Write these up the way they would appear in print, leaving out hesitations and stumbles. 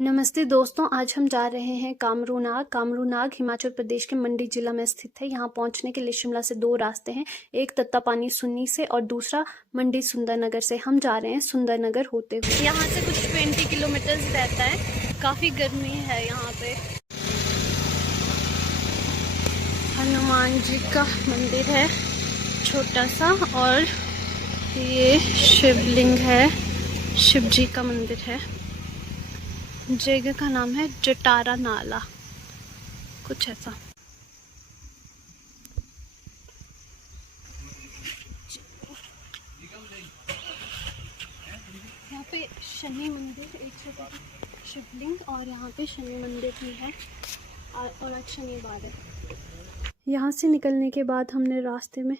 नमस्ते दोस्तों, आज हम जा रहे हैं कामरूनाग। कामरूनाग हिमाचल प्रदेश के मंडी जिला में स्थित है। यहाँ पहुँचने के लिए शिमला से 2 रास्ते हैं, एक तत्तापानी सुन्नी से और दूसरा मंडी सुंदरनगर से। हम जा रहे हैं सुंदरनगर होते हुए। यहाँ से कुछ 20 किलोमीटर रहता है। काफ़ी गर्मी है यहाँ पे। हनुमान जी का मंदिर है छोटा सा, और ये शिवलिंग है, शिव जी का मंदिर है। जगह का नाम है जटारा नाला, कुछ ऐसा। यहाँ पे शनि मंदिर, एक छोटा शिवलिंग, और यहाँ पे शनि मंदिर भी है, और आज शनिवार है। यहाँ से निकलने के बाद हमने रास्ते में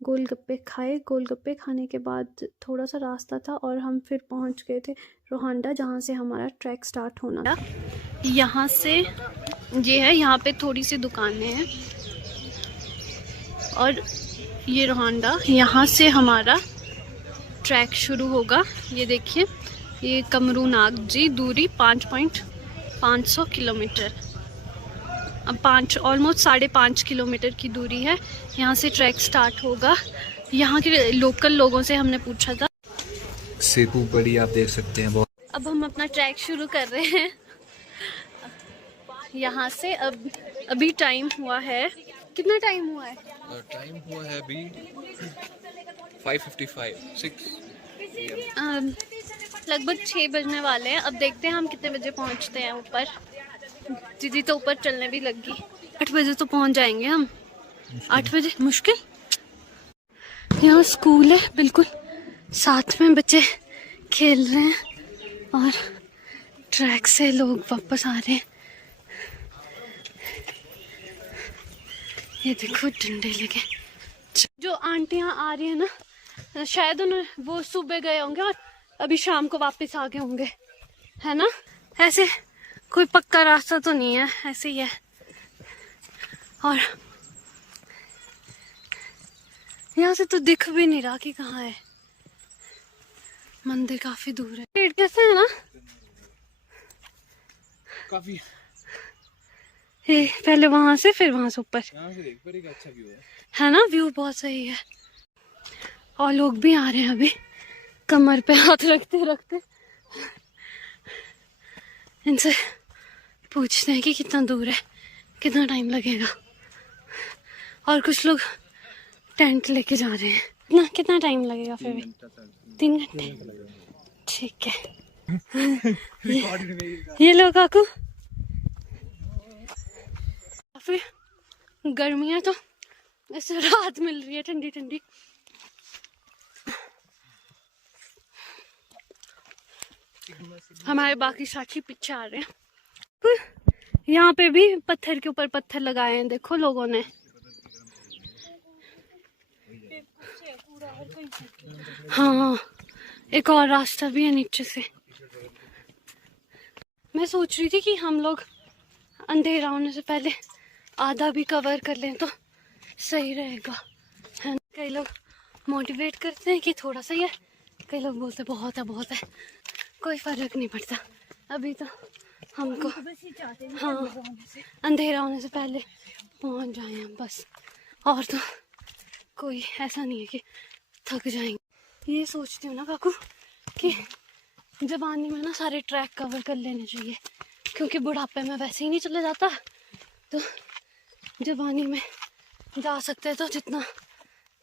गोलगप्पे खाए। गोलगप्पे खाने के बाद थोड़ा सा रास्ता था और हम फिर पहुँच गए थे रोहांडा, जहाँ से हमारा ट्रैक स्टार्ट होना था। यहाँ से ये है, यहाँ पे थोड़ी सी दुकानें हैं और ये रोहांडा। यहाँ से हमारा ट्रैक शुरू होगा। ये देखिए, ये कामरूनाग जी, दूरी 5.5 किलोमीटर, अब ऑलमोस्ट 5.5 किलोमीटर की दूरी है। यहाँ से ट्रैक स्टार्ट होगा। यहाँ के लोकल लोगों से हमने पूछा था। सेतु बड़ी आप देख सकते हैं बहुत। अब हम अपना ट्रैक शुरू कर रहे हैं यहाँ से। अभी टाइम हुआ है, कितना टाइम हुआ है? टाइम हुआ है अभी 5:55 लगभग 6 बजने वाले हैं। अब देखते हैं हम कितने बजे पहुँचते हैं ऊपर। दीदी तो ऊपर चलने भी लगी। 8 बजे तो पहुँच जाएंगे हम। 8 बजे मुश्किल। यहाँ स्कूल है, बिल्कुल साथ में बच्चे खेल रहे हैं और ट्रैक से लोग वापस आ रहे हैं। ये देखो डंडे लेके। जो आंटियाँ आ रही है ना, शायद वो सुबह गए होंगे और अभी शाम को वापस आ गए होंगे, है ना? ऐसे कोई पक्का रास्ता तो नहीं है, ऐसे ही है। और यहाँ से तो दिख भी नहीं रहा कि कहाँ है मंदिर, काफी दूर है। पेड़ कैसे है ना, काफी। पहले वहां से फिर वहां से ऊपर। यहाँ से देख पर एक अच्छा व्यू है ना, व्यू बहुत सही है। और लोग भी आ रहे हैं अभी, कमर पे हाथ रखते रखते। इनसे पूछते हैं कि कितना दूर है, कितना टाइम लगेगा। और कुछ लोग टेंट लेके जा रहे हैं। कितना टाइम लगेगा फिर भी? 3 घंटे। ठीक है। ये लो काकू। काफी गर्मी है तो ऐसे राहत मिल रही है, ठंडी ठंडी। हमारे बाकी साथी पीछे आ रहे हैं। यहाँ पे भी पत्थर के ऊपर पत्थर लगाए हैं, देखो लोगों ने। हाँ, एक और रास्ता भी है नीचे से। मैं सोच रही थी कि हम लोग अंधेरा होने से पहले आधा भी कवर कर लें तो सही रहेगा, है ना? कई लोग मोटिवेट करते हैं कि थोड़ा सा ही है, कई लोग बोलते बहुत है बहुत है। कोई फर्क नहीं पड़ता, अभी तो हमको हाँ अंधेरा होने से पहले पहुंच जाए हम बस। और तो कोई ऐसा नहीं है कि थक जाएंगे। ये सोचती हूँ ना काकू कि जवानी में ना सारे ट्रैक कवर कर लेने चाहिए, क्योंकि बुढ़ापे में वैसे ही नहीं चले जाता, तो जवानी में जा सकते हैं तो जितना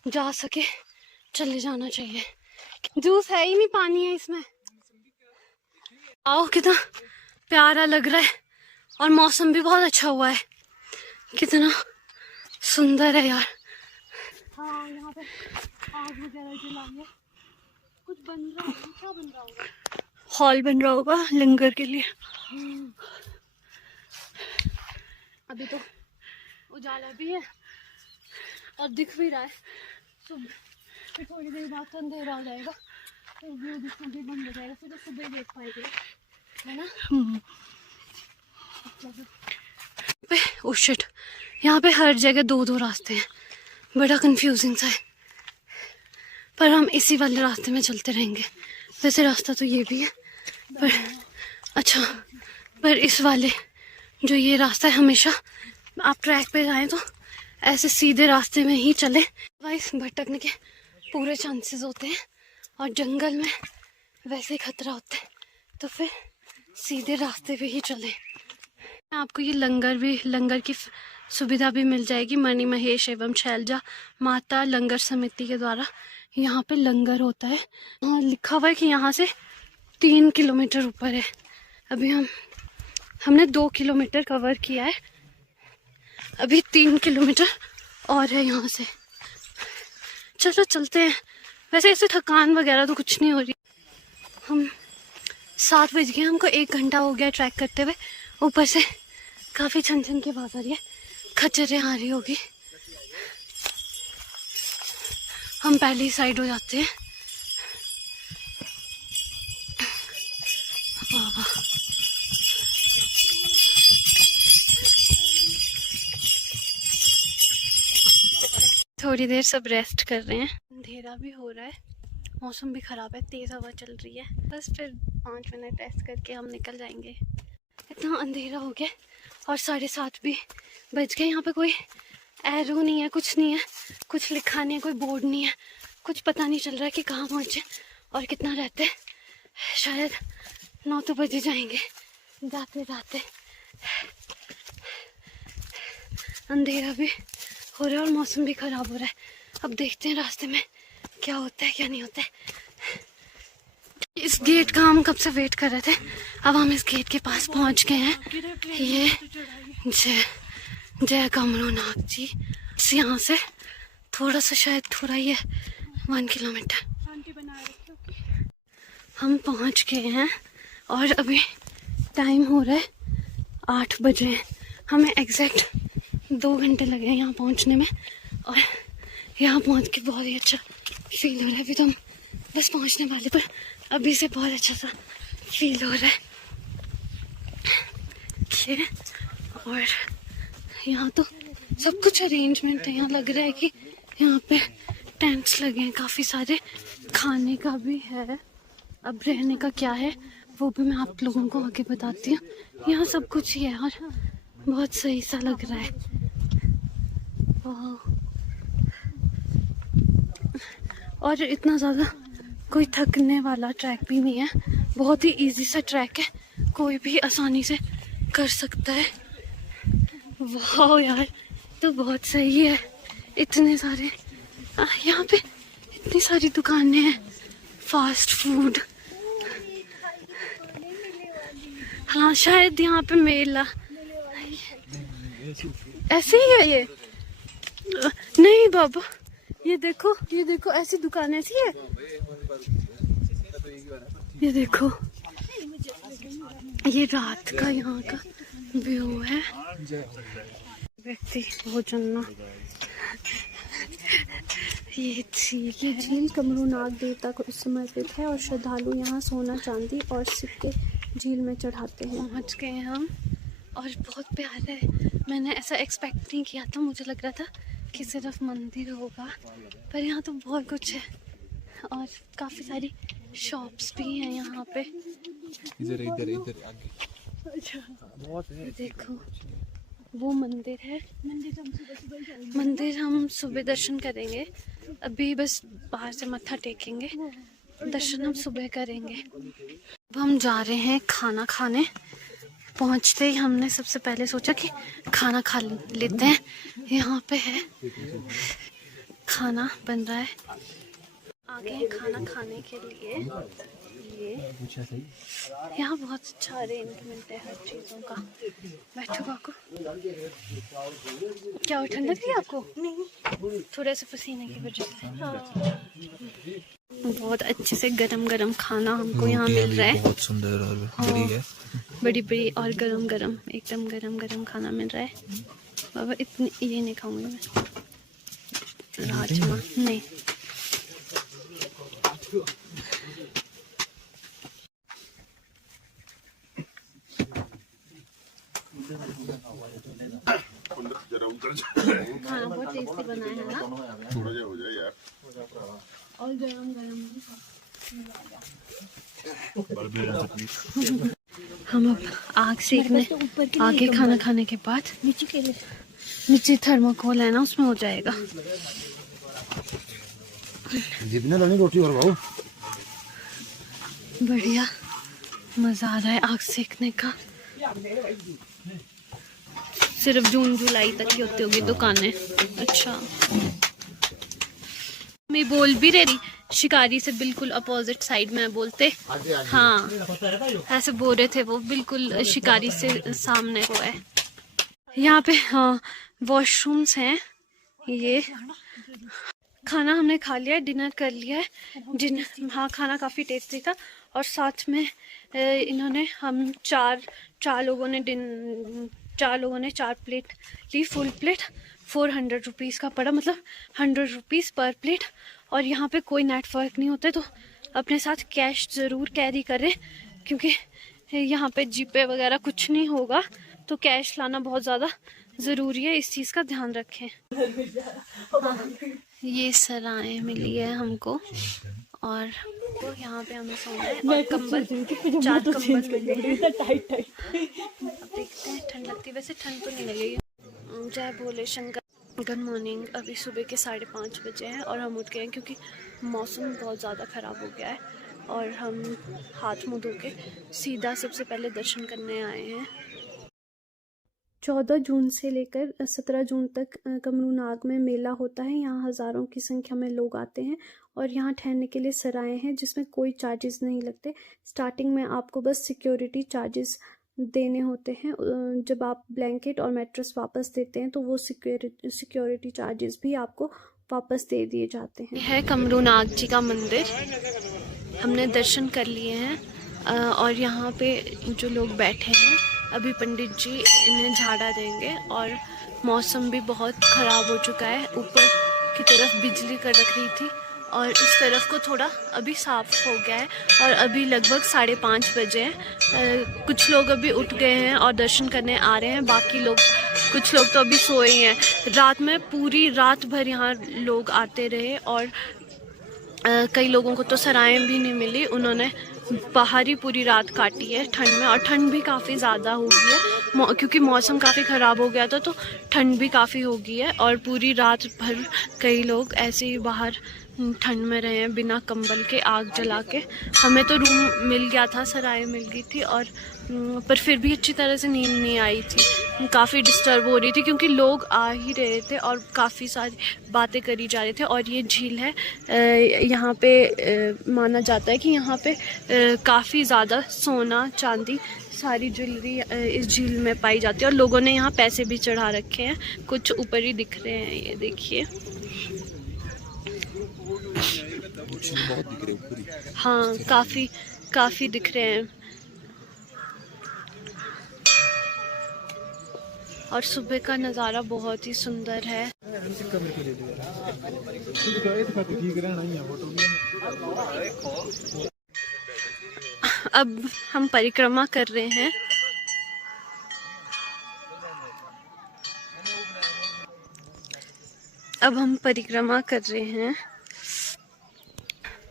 जा सके चले जाना चाहिए। जूस है ही नहीं, पानी है इसमें। आओ, कितना प्यारा लग रहा है और मौसम भी बहुत अच्छा हुआ है। कितना सुंदर है यार। हाँ, यहाँ पे आग वगैरह जलाई है। कुछ बन रहा है, क्या बन रहा होगा? हॉल बन रहा होगा लंगर के लिए। अभी तो उजाला भी है और दिख भी रहा है। फिर थोड़ी देर बाद तो अंधेरा हो जाएगा, फिर व्यू दिखना भी बंद हो जाएगा, फिर तो सुबह देख पाएंगे, है ना? ओह शिट, यहाँ पे हर जगह 2-2 रास्ते हैं, बड़ा कंफ्यूजिंग सा है। पर हम इसी वाले रास्ते में चलते रहेंगे। वैसे रास्ता तो ये भी है, पर अच्छा पर इस वाले जो ये रास्ता है, हमेशा आप ट्रैक पे जाएं तो ऐसे सीधे रास्ते में ही चले, वाइस भटकने के पूरे चांसेस होते हैं और जंगल में वैसे ही खतरा होता है, तो फिर सीधे रास्ते पे ही चले। आपको ये लंगर की सुविधा भी मिल जाएगी। मणि महेश एवं शैलजा माता लंगर समिति के द्वारा यहाँ पे लंगर होता है। हाँ, लिखा हुआ है कि यहाँ से 3 किलोमीटर ऊपर है। अभी हमने 2 किलोमीटर कवर किया है, अभी 3 किलोमीटर और है यहाँ से। चलो चलते हैं। वैसे ऐसे थकान वगैरह तो कुछ नहीं हो रही। हम 7 बज गए, हमको 1 घंटा हो गया ट्रैक करते हुए। ऊपर से काफ़ी छन छन की आवाज़ आ रही है, खच्चरें आ रही होगी। हम पहले ही साइड हो जाते हैं। वाह वाह, थोड़ी देर सब रेस्ट कर रहे हैं। अंधेरा भी हो रहा है, मौसम भी ख़राब है, तेज़ हवा चल रही है। बस फिर 5 मिनट रेस्ट करके हम निकल जाएंगे। इतना अंधेरा हो गया और 7:30 भी बज गए। यहाँ पे कोई एरो नहीं है, कुछ नहीं है, कुछ लिखा नहीं है, कोई बोर्ड नहीं है, कुछ पता नहीं चल रहा है कि कहाँ पहुँचे और कितना रहते हैं। शायद 9 तो बजे जाएंगे जाते जाते। अंधेरा भी हो रहा है और मौसम भी ख़राब हो रहा है। अब देखते हैं रास्ते में क्या होता है क्या नहीं होता है। इस गेट का हम कब से वेट कर रहे थे। अब हम इस गेट के पास पहुंच गए हैं। ये जय कमरूनाथ जी। यहाँ से थोड़ा सा, शायद थोड़ा ही है, 1 किलोमीटर हम पहुंच गए हैं और अभी टाइम हो रहा है 8 बजे। हमें एग्जैक्ट 2 घंटे लगे हैं यहाँ पहुँचने में और यहाँ पहुँच के बहुत ही अच्छा फील हो रहा है। अभी तो हम बस पहुँचने वाले, पर अभी से बहुत अच्छा सा फील हो रहा है। और यहाँ तो सब कुछ अरेंजमेंट है। यहाँ लग रहा है कि यहाँ पे टेंट्स लगे हैं काफ़ी सारे, खाने का भी है। अब रहने का क्या है वो भी मैं आप लोगों को आगे बताती हूँ। यहाँ सब कुछ ही है और बहुत सही सा लग रहा है। और इतना ज़्यादा कोई थकने वाला ट्रैक भी नहीं है, बहुत ही इजी सा ट्रैक है, कोई भी आसानी से कर सकता है। वाह यार, तो बहुत सही है। इतने सारे यहाँ पे इतनी सारी दुकानें हैं, फास्ट फूड। हाँ, शायद यहाँ पे मेला ऐसे ही है। ये नहीं बाबा, ये देखो ऐसी दुकान ऐसी है। ये देखो, ये रात का यहाँ का व्यू है। व्यक्ति भोजन ये झील कमरूनाग देवता को समर्पित है और श्रद्धालु यहाँ सोना, चांदी और सिक्के झील में चढ़ाते हैं। पहुँच गए हम और बहुत प्यारा है। मैंने ऐसा एक्सपेक्ट नहीं किया था, मुझे लग रहा था कि सिर्फ मंदिर होगा, पर यहाँ तो बहुत कुछ है और काफ़ी सारी शॉप्स भी हैं यहाँ पे। इधर इधर इधर आगे देखो, वो मंदिर है। मंदिर हम सुबह दर्शन करेंगे, अभी बस बाहर से मत्था टेकेंगे, दर्शन हम सुबह करेंगे। अब हम जा रहे हैं खाना खाने। पहुंचते ही हमने सबसे पहले सोचा कि खाना खा लेते हैं। यहाँ पे है, खाना बन रहा है। आगे हैं खाना खाने के लिए। ये यहाँ बहुत अच्छा अरेंजमेंट है हर चीज़ों का। बैठो काकू, क्या ठंडक लगी आपको? नहीं, थोड़े से पसीने की वजह से। बहुत अच्छे से गरम गरम खाना हमको यहाँ मिल रहा है। बहुत सुंदर और बड़ी है, बड़ी बड़ी और गरम गरम, एकदम गरम गरम खाना मिल रहा है। बाबा इतनी ये नहीं खाऊंगी मैं, राजमा नहीं। खाना बहुत टेस्टी बनाया है ना, थोड़ा जा हो जाए यार। और गरम गरम। हम अब आग सेकने आगे खाना खाने के बाद नीचे थर्मोकोल है ना, उसमें हो जाएगा। जितने लानी रोटी और भाव बढ़िया मजा आ रहा है आग सेकने का। सिर्फ जून जुलाई तक ही होती होगी दुकानें। अच्छा, मैं बोल भी रही शिकारी से बिल्कुल अपोजिट साइड में बोलते। हाँ, ऐसे बोल रहे थे वो, बिल्कुल शिकारी से सामने को है। यहाँ पे हाँ वॉशरूम्स हैं। ये खाना हमने खा लिया है, डिनर कर लिया है। हाँ, खाना काफ़ी टेस्टी था। और साथ में इन्होंने हम चार लोगों ने 4 प्लेट ली, फुल प्लेट। 400 रुपीज़ का पड़ा, मतलब 100 रुपीज़ पर प्लेट। और यहाँ पे कोई नेटवर्क नहीं होता, तो अपने साथ कैश ज़रूर कैरी करें, क्योंकि यहाँ पे जीपे वगैरह कुछ नहीं होगा, तो कैश लाना बहुत ज़्यादा ज़रूरी है। इस चीज़ का ध्यान रखें। हाँ, ये सराय मिली है हमको, और तो यहाँ पे हमें सोना है। और कंबल, 4 कंबल मिले हैं। अब देखते हैं, ठंड लगती है, वैसे ठंड तो नहीं लगेगी। जय भोले शंकर। Good morning. अभी सुबह के 5:30 बजे हैं और हम उठ गए हैं, क्योंकि मौसम बहुत ज़्यादा ख़राब हो गया है। और हम हाथ मुँह धो के सीधा सबसे पहले दर्शन करने आए हैं। 14 जून से लेकर 17 जून तक कमरूनाग में मेला होता है। यहाँ हज़ारों की संख्या में लोग आते हैं, और यहाँ ठहरने के लिए सराय हैं जिसमें कोई चार्जेस नहीं लगते। स्टार्टिंग में आपको बस सिक्योरिटी चार्जेस देने होते हैं। जब आप ब्लैंकेट और मैट्रेस वापस देते हैं, तो वो सिक्योरिटी चार्जेस भी आपको वापस दे दिए जाते हैं। यह है कमरूनाग जी का मंदिर। हमने दर्शन कर लिए हैं, और यहाँ पे जो लोग बैठे हैं, अभी पंडित जी इन्हें झाड़ा देंगे। और मौसम भी बहुत ख़राब हो चुका है। ऊपर की तरफ बिजली कड़क रही थी, और इस तरफ को थोड़ा अभी साफ़ हो गया है। और अभी लगभग 5:30 बजे हैं। कुछ लोग अभी उठ गए हैं और दर्शन करने आ रहे हैं, बाकी लोग, कुछ लोग तो अभी सोए ही हैं। रात में पूरी रात भर यहाँ लोग आते रहे, और कई लोगों को तो सराय भी नहीं मिली, उन्होंने बाहर ही पूरी रात काटी है ठंड में। और ठंड भी काफ़ी ज़्यादा हो गई है, क्योंकि मौसम काफ़ी ख़राब हो गया था, तो ठंड भी काफ़ी हो गई है। और पूरी रात भर कई लोग ऐसे ही बाहर ठंड में रहे हैं, बिना कंबल के, आग जला के। हमें तो रूम मिल गया था, सराय मिल गई थी, और पर फिर भी अच्छी तरह से नींद नहीं आई थी। काफ़ी डिस्टर्ब हो रही थी, क्योंकि लोग आ ही रहे थे और काफ़ी सारी बातें करी जा रहे थे। और ये झील है, यहाँ पे माना जाता है कि यहाँ पे काफ़ी ज़्यादा सोना चांदी सारी ज्वेलरी इस झील में पाई जाती है। और लोगों ने यहाँ पैसे भी चढ़ा रखे हैं, कुछ ऊपर ही दिख रहे हैं, ये देखिए। हाँ, काफ़ी दिख रहे हैं। और सुबह का नज़ारा बहुत ही सुंदर है। अब हम परिक्रमा कर रहे हैं।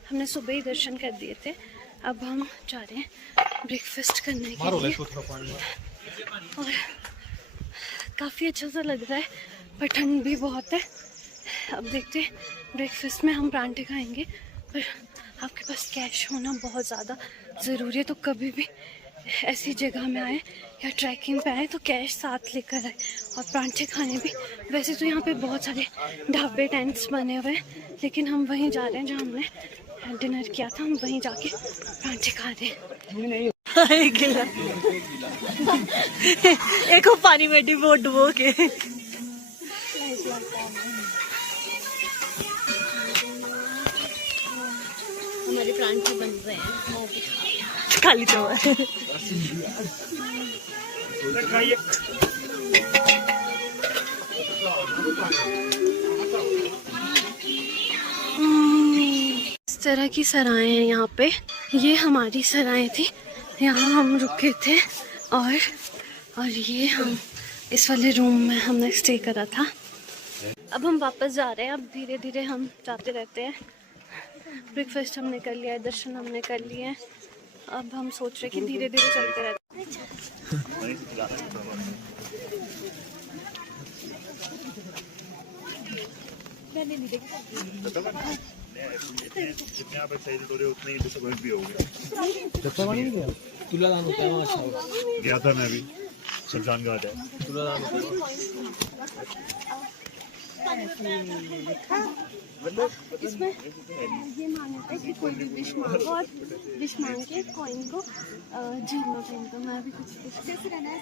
हमने सुबह ही दर्शन कर दिए थे। अब हम जा रहे हैं ब्रेकफास्ट करने के लिए। और काफ़ी अच्छा सा लग रहा है, पर ठंड भी बहुत है। अब देखते हैं, ब्रेकफास्ट में हम परांठे खाएंगे, पर आपके पास कैश होना बहुत ज़्यादा ज़रूरी है। तो कभी भी ऐसी जगह में आए या ट्रैकिंग पे आए, तो कैश साथ लेकर आए। और परांठे खाने भी, वैसे तो यहाँ पे बहुत सारे ढाबे टेंट्स बने हुए हैं, लेकिन हम वहीं जा रहे हैं जहाँ हमने डिनर किया था। हम वहीं जाके परांठे खा रहे हैं। एक पानी में डुबो के हमारे परांठे बन रहे हैं, खाली तो इस तरह की सराय हैं यहाँ पे। ये हमारी सराय थी, यहाँ हम रुके थे। और ये हम इस वाले रूम में हमने स्टे करा था। अब हम वापस जा रहे हैं। अब धीरे धीरे हम जाते रहते हैं। ब्रेकफास्ट हमने कर लिया है, दर्शन हमने कर लिए हैं। अब हम सोच रहे हैं कि धीरे धीरे चलते रहते हैं। जितने आप एक्साइटेड हो रहे हो उतने ही डिसअपॉइंट भी होगे। जत्तावानी नहीं गया? तुलादान होता है वहाँ अच्छा। गया था मैं भी, शमशान घाट है। तुलादान होता है। इसमें ये मान्यता है कि कोई भी विश मांगो और विश मांग के कॉइन को झील में फेंक दो। मैं भी कुछ कैसे रहना है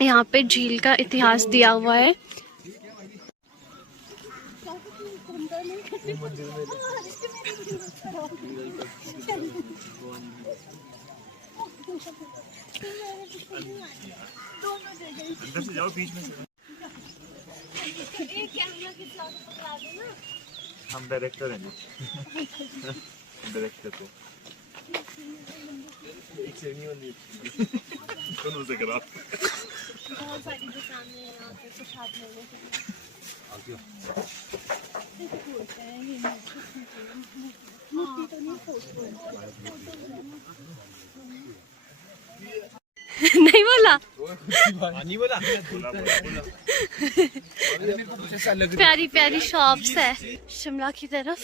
यहाँ पे झील का इतिहास दिया हुआ है। अंदर से जाओ, बीच में से। हम डायरेक्टर हैं डायरेक्टर तो कौन से करा बहुत सारी दुकानें हैं यहाँ पे प्रसाद लेने के लिए। नहीं बोला नहीं बोला। प्यारी प्यारी शॉप्स है शिमला की तरफ।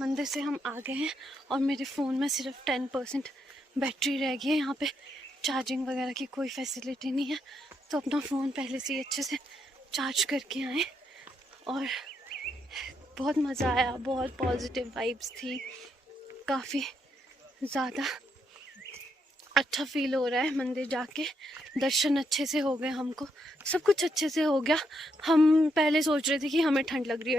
मंदिर से हम आ गए हैं और मेरे फ़ोन में सिर्फ 10% बैटरी रह गई है। यहाँ पे चार्जिंग वगैरह की कोई फैसिलिटी नहीं है, तो अपना फ़ोन पहले से ही अच्छे से चार्ज करके आए। और बहुत मज़ा आया, बहुत पॉजिटिव वाइब्स थी, काफ़ी ज़्यादा अच्छा फील हो रहा है। मंदिर जाके दर्शन अच्छे से हो गए, हमको सब कुछ अच्छे से हो गया। हम पहले सोच रहे थे कि हमें ठंड लग रही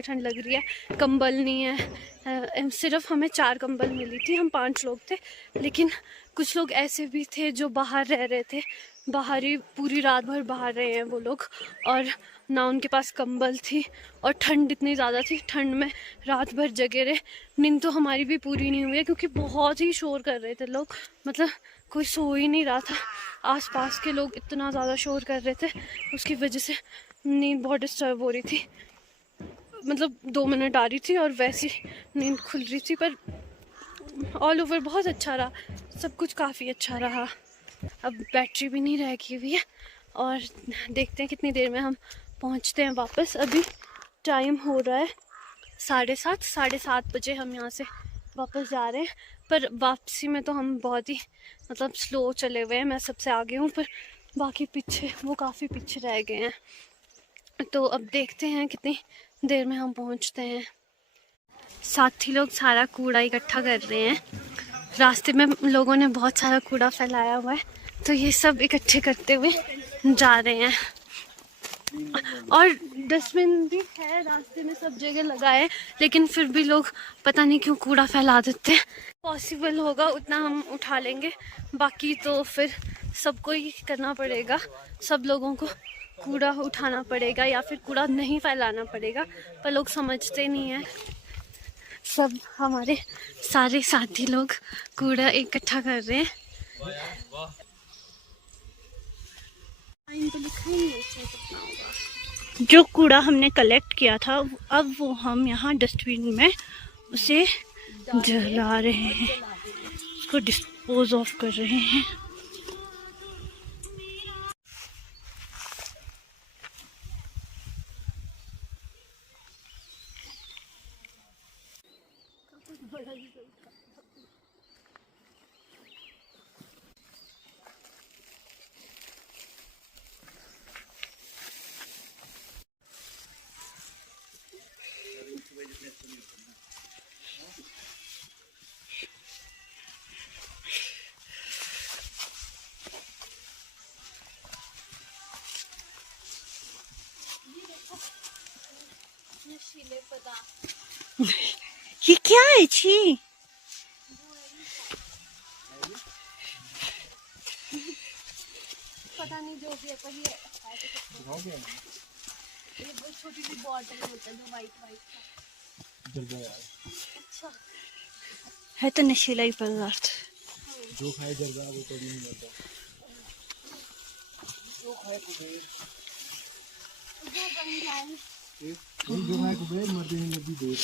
है, कंबल नहीं है। सिर्फ हमें 4 कंबल मिली थी, हम 5 लोग थे। लेकिन कुछ लोग ऐसे भी थे जो बाहर रह रहे थे, बाहर ही पूरी रात भर बाहर रहे हैं वो लोग, और ना उनके पास कंबल थी और ठंड इतनी ज़्यादा थी। ठंड में रात भर जगे रहे। नींद तो हमारी भी पूरी नहीं हुई है क्योंकि बहुत ही शोर कर रहे थे लोग, मतलब कोई सो ही नहीं रहा था। आसपास के लोग इतना ज़्यादा शोर कर रहे थे, उसकी वजह से नींद बहुत डिस्टर्ब हो रही थी। मतलब 2 मिनट आ रही थी और वैसी नींद खुल रही थी। पर ऑल ओवर बहुत अच्छा रहा, सब कुछ काफ़ी अच्छा रहा। अब बैटरी भी नहीं रह गई हुई है और देखते हैं कितनी देर में हम पहुंचते हैं वापस। अभी टाइम हो रहा है 7:30, 7:30 बजे हम यहाँ से वापस जा रहे हैं। पर वापसी में तो हम बहुत ही मतलब स्लो चले हुए हैं। मैं सबसे आगे हूँ, पर बाकी पीछे वो काफ़ी पीछे रह गए हैं। तो अब देखते हैं कितनी देर में हम पहुँचते हैं। साथी लोग सारा कूड़ा इकट्ठा कर रहे हैं। रास्ते में लोगों ने बहुत सारा कूड़ा फैलाया हुआ है, तो ये सब इकट्ठे करते हुए जा रहे हैं। और डस्टबिन भी है रास्ते में, सब जगह लगा है, लेकिन फिर भी लोग पता नहीं क्यों कूड़ा फैला देते हैं। पॉसिबल होगा उतना हम उठा लेंगे, बाकी तो फिर सबको ही करना पड़ेगा। सब लोगों को कूड़ा उठाना पड़ेगा या फिर कूड़ा नहीं फैलाना पड़ेगा, पर लोग समझते नहीं हैं। सब हमारे सारे साथी लोग कूड़ा इकट्ठा कर रहे हैं। जो कूड़ा हमने कलेक्ट किया था अब वो हम यहाँ डस्टबिन में उसे जला रहे हैं, उसको डिस्पोज ऑफ कर रहे हैं। ये क्या है? छी, पता नहीं जो भी है, पर ये वो छोटी सी बॉटल होता है जो वाइट अच्छा है तो नशीला पदार्थ। जो खाए जर्दा वो तो नहीं होता। जो है कुबेर मर गए नदी देख।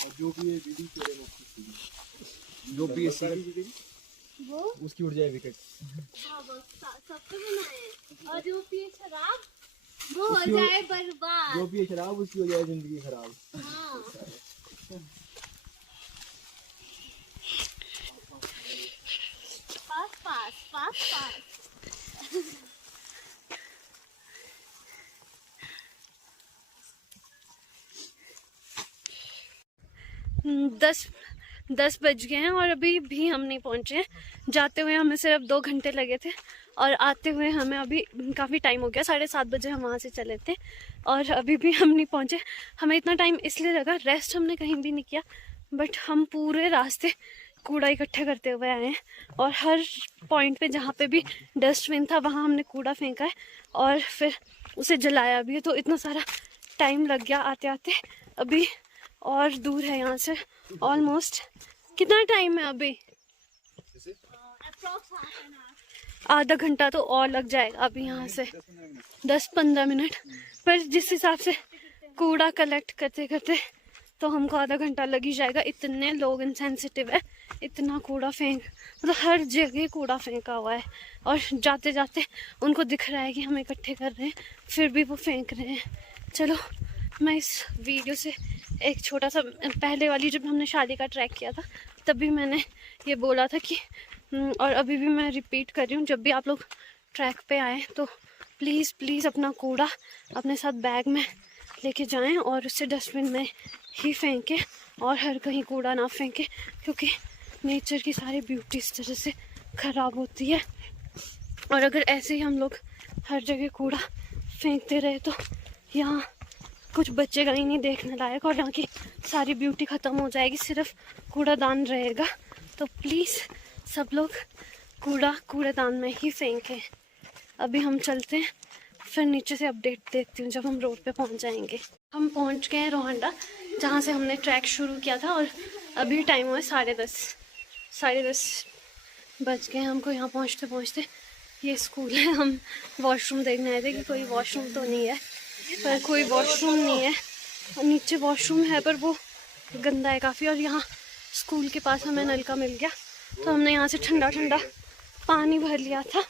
और जो भी ये बीड़ी तेरे मस्ती सीधी जो भी ये वो उसकी उड़ जाए विकेट। हाँ बस सबको बनाए और जो पिए शराब वो हो जाए बर्बाद। जो भी शराब उसकी हो जाए जिंदगी खराब। हाँ पास पास पास पास 10 बज गए हैं और अभी भी हम नहीं पहुंचे हैं। जाते हुए हमें सिर्फ 2 घंटे लगे थे और आते हुए हमें अभी काफ़ी टाइम हो गया। 7:30 बजे हम वहाँ से चले थे और अभी भी हम नहीं पहुंचे। हमें इतना टाइम इसलिए लगा, रेस्ट हमने कहीं भी नहीं किया, बट हम पूरे रास्ते कूड़ा इकट्ठा करते हुए आए हैं और हर पॉइंट पे जहाँ पे भी डस्टबिन था वहाँ हमने कूड़ा फेंका है और फिर उसे जलाया भी है। तो इतना सारा टाइम लग गया आते आते। अभी और दूर है यहाँ से ऑलमोस्ट। कितना टाइम है अभी? आधा घंटा तो और लग जाएगा अभी यहाँ से, 10-15 मिनट। पर जिस हिसाब से कूड़ा कलेक्ट करते करते तो हमको आधा घंटा लग ही जाएगा। इतने लोग इनसेंसिटिव है, इतना कूड़ा फेंक, मतलब हर जगह कूड़ा फेंका हुआ है और जाते जाते उनको दिख रहा है कि हम इकट्ठे कर रहे हैं, फिर भी वो फेंक रहे हैं। चलो मैं इस वीडियो से एक छोटा सा, पहले वाली जब हमने शादी का ट्रैक किया था तभी मैंने ये बोला था कि और अभी भी मैं रिपीट कर रही हूँ, जब भी आप लोग ट्रैक पे आए तो प्लीज़ प्लीज़ अपना कूड़ा अपने साथ बैग में लेके जाएं और उसे डस्टबिन में ही फेंकें और हर कहीं कूड़ा ना फेंकें, क्योंकि नेचर की सारी ब्यूटी इस तरह से ख़राब होती है। और अगर ऐसे ही हम लोग हर जगह कूड़ा फेंकते रहे तो यहाँ कुछ बचेगा ही नहीं देखने लायक और यहाँ की सारी ब्यूटी ख़त्म हो जाएगी, सिर्फ कूड़ादान रहेगा। तो प्लीज़ सब लोग कूड़ादान में ही फेंकें। अभी हम चलते हैं, फिर नीचे से अपडेट देखती हूँ जब हम रोड पे पहुँच जाएंगे। हम पहुँच गए हैं रोहंडा, जहाँ से हमने ट्रैक शुरू किया था और अभी टाइम हुआ है 10:30 बज गए हमको यहाँ पहुँचते पहुँचते। ये स्कूल है, हम वॉशरूम देखने आए थे कि कोई वॉशरूम तो नहीं है, पर कोई वॉशरूम नहीं है। और नीचे वॉशरूम है पर वो गंदा है काफ़ी। और यहाँ स्कूल के पास हमें नल का मिल गया तो हमने यहाँ से ठंडा ठंडा पानी भर लिया था।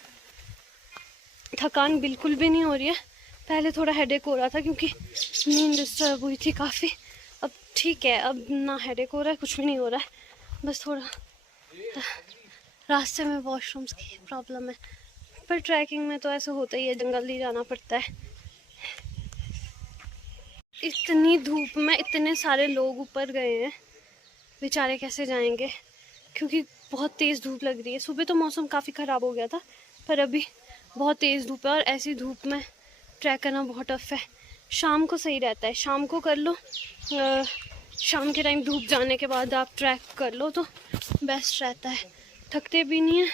थकान बिल्कुल भी नहीं हो रही है। पहले थोड़ा हेडेक हो रहा था क्योंकि नींद डिस्टर्ब हुई थी काफ़ी। अब ठीक है, अब ना हेडेक हो रहा है, कुछ भी नहीं हो रहा है, बस थोड़ा रास्ते में वॉशरूम्स की प्रॉब्लम है। पर ट्रैकिंग में तो ऐसा होता ही है, जंगल ही जाना पड़ता है। इतनी धूप में इतने सारे लोग ऊपर गए हैं, बेचारे कैसे जाएंगे, क्योंकि बहुत तेज़ धूप लग रही है। सुबह तो मौसम काफ़ी ख़राब हो गया था पर अभी बहुत तेज़ धूप है और ऐसी धूप में ट्रैक करना बहुत टफ है। शाम को सही रहता है, शाम को कर लो, शाम के टाइम धूप जाने के बाद आप ट्रैक कर लो तो बेस्ट रहता है, थकते भी नहीं है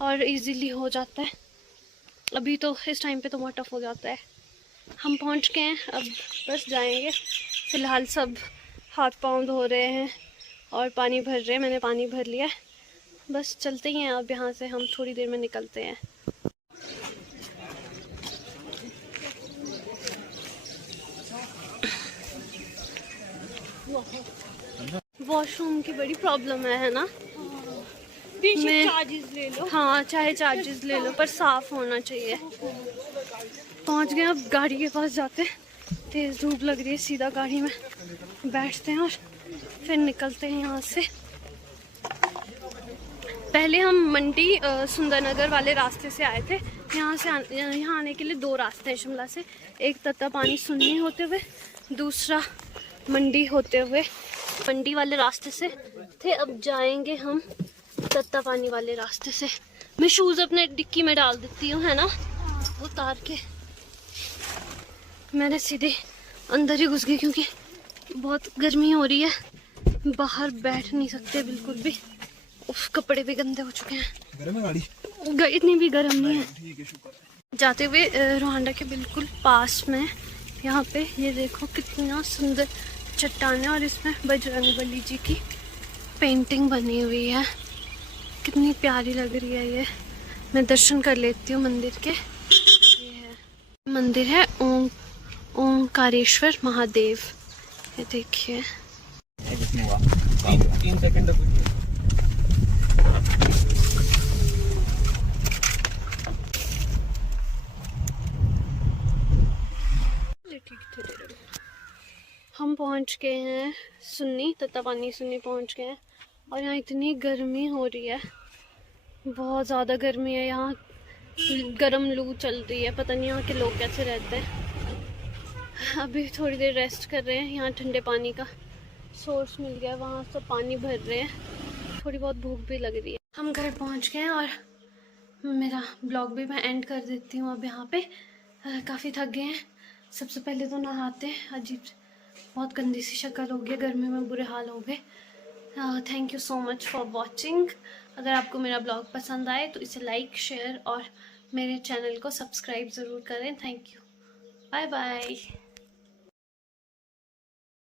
और इजीली हो जाता है। अभी तो इस टाइम पे तो बहुत टफ हो जाता है। हम पहुंच गए हैं, अब बस जाएंगे। फ़िलहाल सब हाथ पाँव धो रहे हैं और पानी भर रहे हैं, मैंने पानी भर लिया है, बस चलते ही हैं। अब यहाँ से हम थोड़ी देर में निकलते हैं। वॉशरूम की बड़ी प्रॉब्लम है ना? चार्जेस ले लो। हाँ, चाहे चार्जेस ले लो पर साफ़ होना चाहिए। पहुँच गए, अब गाड़ी के पास जाते हैं। तेज़ धूप लग रही है, सीधा गाड़ी में बैठते हैं और फिर निकलते हैं यहाँ से। पहले हम मंडी सुंदरनगर वाले रास्ते से आए थे। यहाँ आने के लिए 2 रास्ते हैं शिमला से, एक तत्तापानी सुन्नी होते हुए, दूसरा मंडी होते हुए। मंडी वाले रास्ते से थे, अब जाएंगे हम तत्तापानी वाले रास्ते से। मैं शूज़ अपने डिक्की में डाल देती हूँ, है ना, उतार के। मैंने सीधे अंदर ही घुस गई क्योंकि बहुत गर्मी हो रही है, बाहर बैठ नहीं सकते बिल्कुल भी। उफ, कपड़े भी गंदे हो चुके हैं। गर्म है गाड़ी? इतनी भी गर्म नहीं है। ठीक है, शुक्र। जाते हुए रोहंडा के बिल्कुल पास में यहाँ पे ये देखो कितना सुंदर चट्टान है और इसमें बजरंगबली जी की पेंटिंग बनी हुई है। कितनी प्यारी लग रही है ये। मैं दर्शन कर लेती हूँ मंदिर के। ये है मंदिर है ओंकारेश्वर महादेव। ये देखिए 3 सेकंड हम पहुंच गए हैं सुन्नी, तत्तापानी सुन्नी पहुंच गए हैं। और यहाँ इतनी गर्मी हो रही है, बहुत ज़्यादा गर्मी है यहाँ। गरम लू चल रही है, पता नहीं यहाँ के लोग कैसे रहते हैं। अभी थोड़ी देर रेस्ट कर रहे हैं। यहाँ ठंडे पानी का सोर्स मिल गया है, वहाँ सब पानी भर रहे हैं। थोड़ी बहुत भूख भी लग रही है। हम घर पहुँच गए हैं और मेरा ब्लॉग भी मैं एंड कर देती हूँ अब यहाँ पे। काफ़ी थक गए हैं। सबसे पहले तो नहाते हैं, अजीब बहुत गंदी सी शक्ल हो गई, गर्मी में बुरे हाल हो गए। Thank you so much for watching. अगर आपको मेरा ब्लॉग पसंद आए तो इसे लाइक, शेयर और मेरे चैनल को सब्सक्राइब ज़रूर करें। Thank you, bye bye.